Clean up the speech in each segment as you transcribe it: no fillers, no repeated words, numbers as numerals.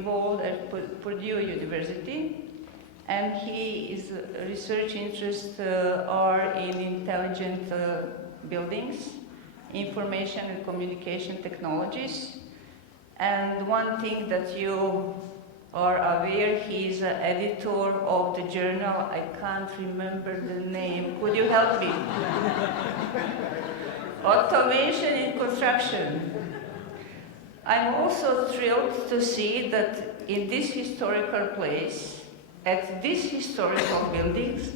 involved at Purdue University, and his research interests are in intelligent buildings, information and communication technologies. And one thing that you are aware, he's an editor of the journal, I can't remember the name, could you help me? Automation in Construction. I'm also thrilled to see that in this historical place, at these historical buildings,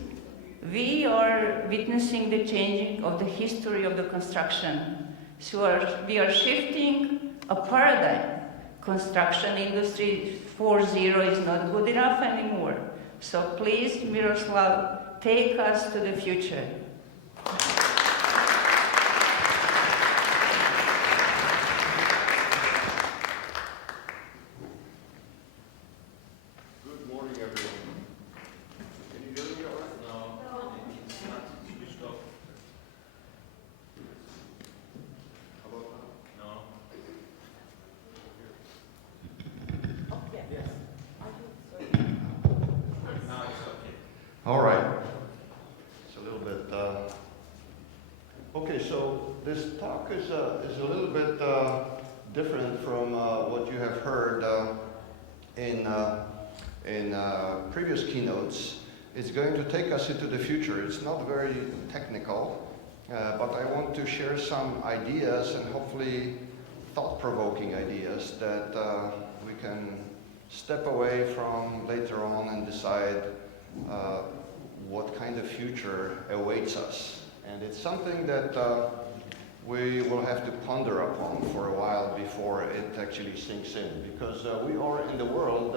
we are witnessing the changing of the history of the construction. So we are shifting a paradigm. Construction industry 4.0 is not good enough anymore. So please, Miroslav, take us to the future. Good morning, everyone. Can you hear me all right? No. It's not switched off. How about now? No. All right. It's a little bit. Okay, so this talk is a little bit different from what you have heard in previous keynotes. It's going to take us into the future. It's not very technical, but I want to share some ideas and hopefully thought-provoking ideas that we can step away from later on and decide what kind of future awaits us. And it's something that we will have to ponder upon for a while before it actually sinks in, because we are in the world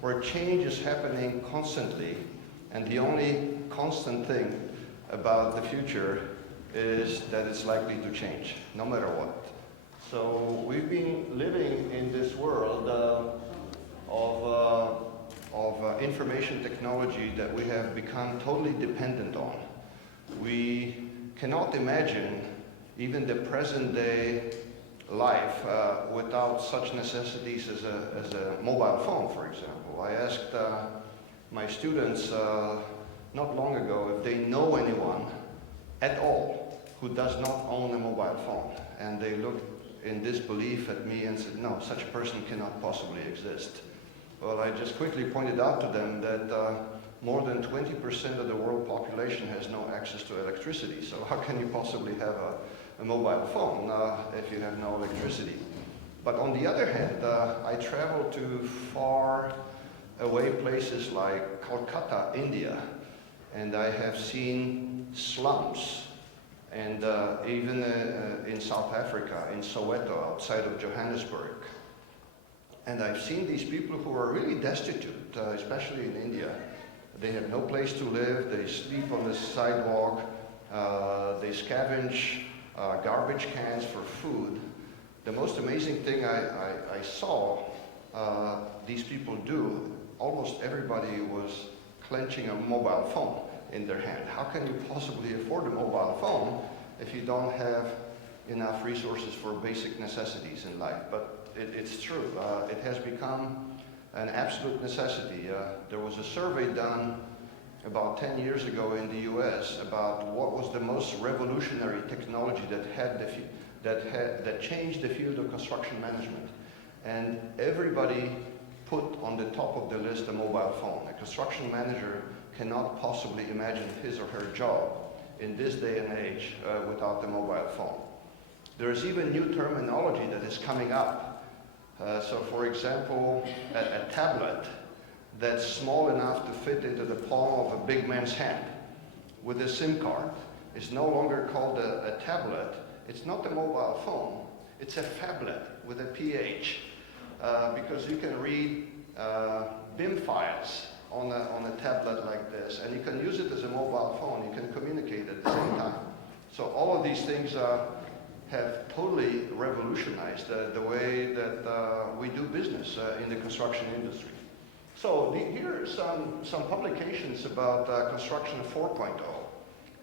where change is happening constantly, and the only constant thing about the future is that it's likely to change, no matter what. So we've been living in this world of information technology that we have become totally dependent on. We cannot imagine even the present day life without such necessities as a mobile phone, for example. I asked my students not long ago if they know anyone at all who does not own a mobile phone, and they looked in disbelief at me and said, no, such a person cannot possibly exist. Well, I just quickly pointed out to them that more than 20% of the world population has no access to electricity. So how can you possibly have a mobile phone if you have no electricity? But on the other hand, I traveled to far away places like Kolkata, India, and I have seen slums, and even in South Africa, in Soweto, outside of Johannesburg. And I've seen these people who are really destitute, especially in India. They have no place to live, they sleep on the sidewalk, they scavenge garbage cans for food. The most amazing thing I saw these people do, almost everybody was clenching a mobile phone in their hand. How can you possibly afford a mobile phone if you don't have enough resources for basic necessities in life? But it's true. It has become an absolute necessity. There was a survey done about 10 years ago in the US about what was the most revolutionary technology that changed the field of construction management. And everybody put on the top of the list a mobile phone. A construction manager cannot possibly imagine his or her job in this day and age without the mobile phone. There's even new terminology that is coming up. So for example, a tablet that's small enough to fit into the palm of a big man's hand with a SIM card is no longer called a tablet. It's not a mobile phone, it's a phablet with a PH, because you can read BIM files on a tablet like this, and you can use it as a mobile phone. You can communicate at the same time. So all of these things have totally revolutionized the way that we do business in the construction industry. So here are some publications about Construction 4.0,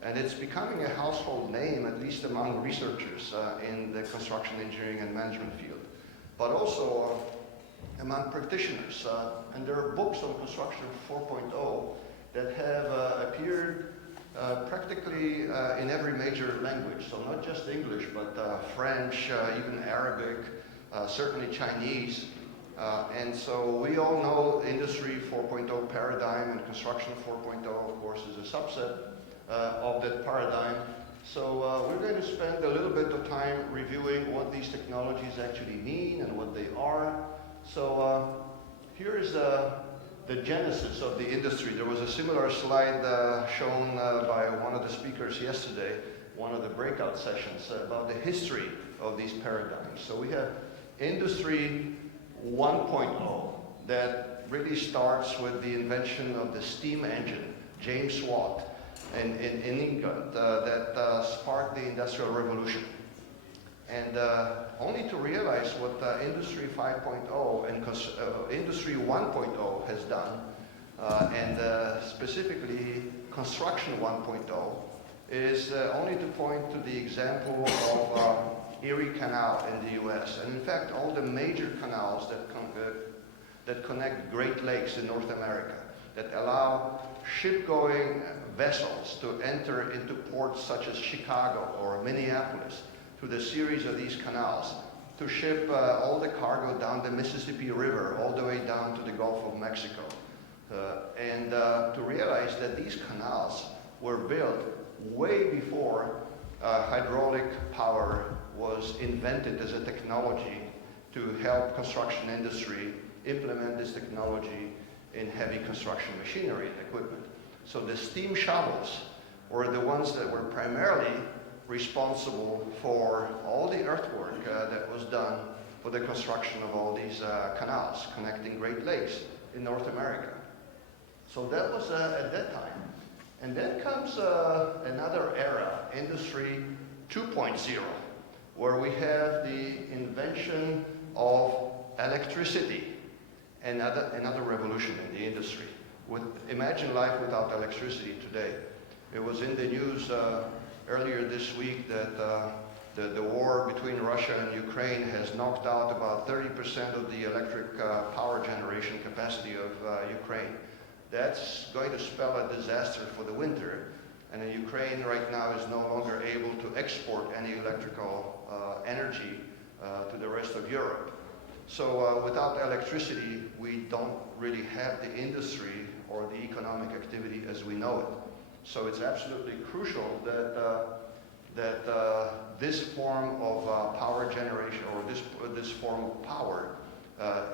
and it's becoming a household name, at least among researchers in the construction engineering and management field. But also among practitioners. And there are books on construction 4.0 that have appeared practically in every major language. So not just English, but French, even Arabic, certainly Chinese. And so we all know Industry 4.0 paradigm, and Construction 4.0, of course, is a subset of that paradigm. So we're going to spend a little bit of time reviewing what these technologies actually mean and what they are. So here is the genesis of the industry. There was a similar slide shown by one of the speakers yesterday, one of the breakout sessions, about the history of these paradigms. So we have Industry 1.0 that really starts with the invention of the steam engine, James Watt, in England, that sparked the Industrial Revolution. And only to realize what Industry 5.0 and Industry 1.0 has done, and specifically Construction 1.0, is only to point to the example of Erie Canal in the US. And in fact, all the major canals that connect Great Lakes in North America, that allow ship-going vessels to enter into ports such as Chicago or Minneapolis, through the series of these canals, to ship all the cargo down the Mississippi River, all the way down to the Gulf of Mexico. And to realize that these canals were built way before hydraulic power was invented as a technology to help construction industry implement this technology in heavy construction machinery and equipment. So the steam shovels were the ones that were primarily responsible for all the earthwork that was done for the construction of all these canals connecting Great Lakes in North America. So that was at that time. And then comes another era, Industry 2.0, where we have the invention of electricity, another revolution in the industry. Imagine life without electricity today. It was in the news earlier this week that the war between Russia and Ukraine has knocked out about 30% of the electric power generation capacity of Ukraine. That's going to spell a disaster for the winter. And Ukraine right now is no longer able to export any electrical energy to the rest of Europe. So without electricity, we don't really have the industry or the economic activity as we know it. So it's absolutely crucial that this form of power generation, or this form of power,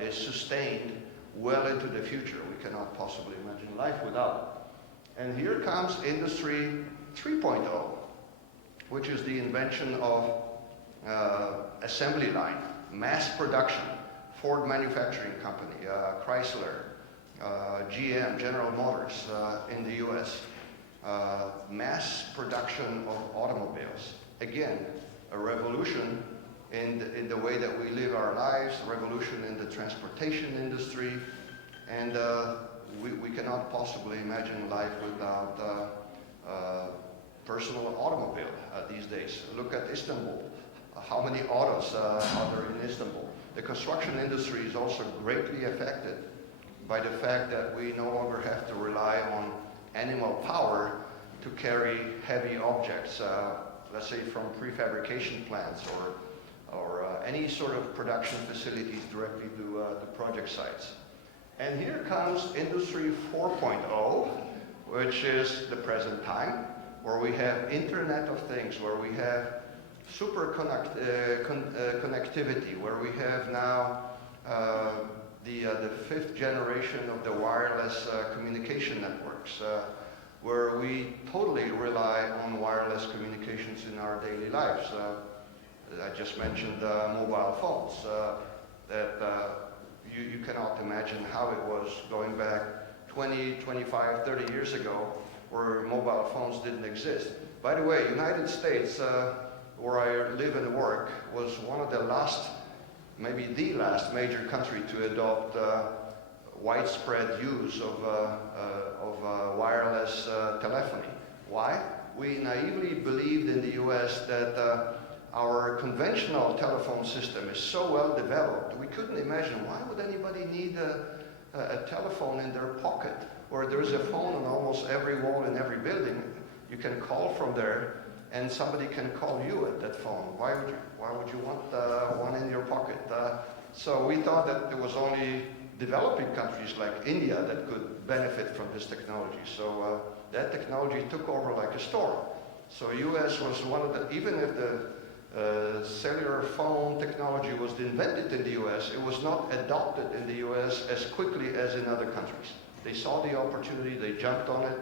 is sustained well into the future. We cannot possibly imagine life without it. And here comes Industry 3.0, which is the invention of assembly line, mass production. Ford Manufacturing Company, Chrysler, GM, General Motors in the US. Mass production of automobiles. Again, a revolution in the way that we live our lives, a revolution in the transportation industry, and we cannot possibly imagine life without personal automobile these days. Look at Istanbul. How many autos are there in Istanbul? The construction industry is also greatly affected by the fact that we no longer have to rely on animal power to carry heavy objects, let's say from prefabrication plants or any sort of production facilities directly to project sites. And here comes Industry 4.0, which is the present time, where we have Internet of Things, where we have super connectivity, where we have now the fifth generation of the wireless communication networks, where we totally rely on wireless communications in our daily lives. I just mentioned mobile phones, that you cannot imagine how it was going back 20, 25, 30 years ago, where mobile phones didn't exist. By the way, United States, where I live and work, was one of the last, maybe the last major country to adopt widespread use of wireless telephony. Why? We naively believed in the US that our conventional telephone system is so well developed, we couldn't imagine why would anybody need a telephone in their pocket, or there's a phone on almost every wall in every building. You can call from there, and somebody can call you at that phone. Why would you want one in your pocket? So we thought that it was only developing countries like India that could benefit from this technology. So that technology took over like a storm. So US was one of the, even if the cellular phone technology was invented in the US, it was not adopted in the US as quickly as in other countries. They saw the opportunity, they jumped on it.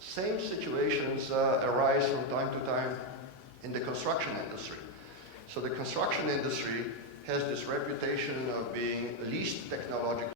Same situations arise from time to time in the construction industry. So the construction industry has this reputation of being least technologically